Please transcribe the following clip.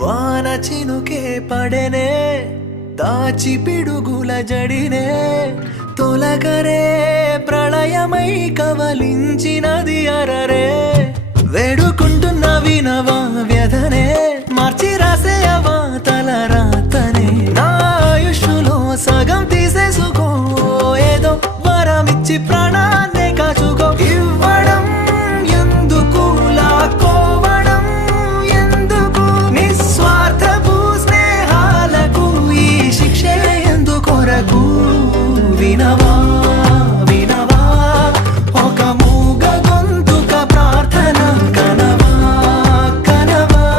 వాన చినుకే పడెనే దాచి పిడుగుల జడినే తొలగరే ప్రళయమై కవలించినది అరరే వేడుకుంటున్న వినవా వ్యధ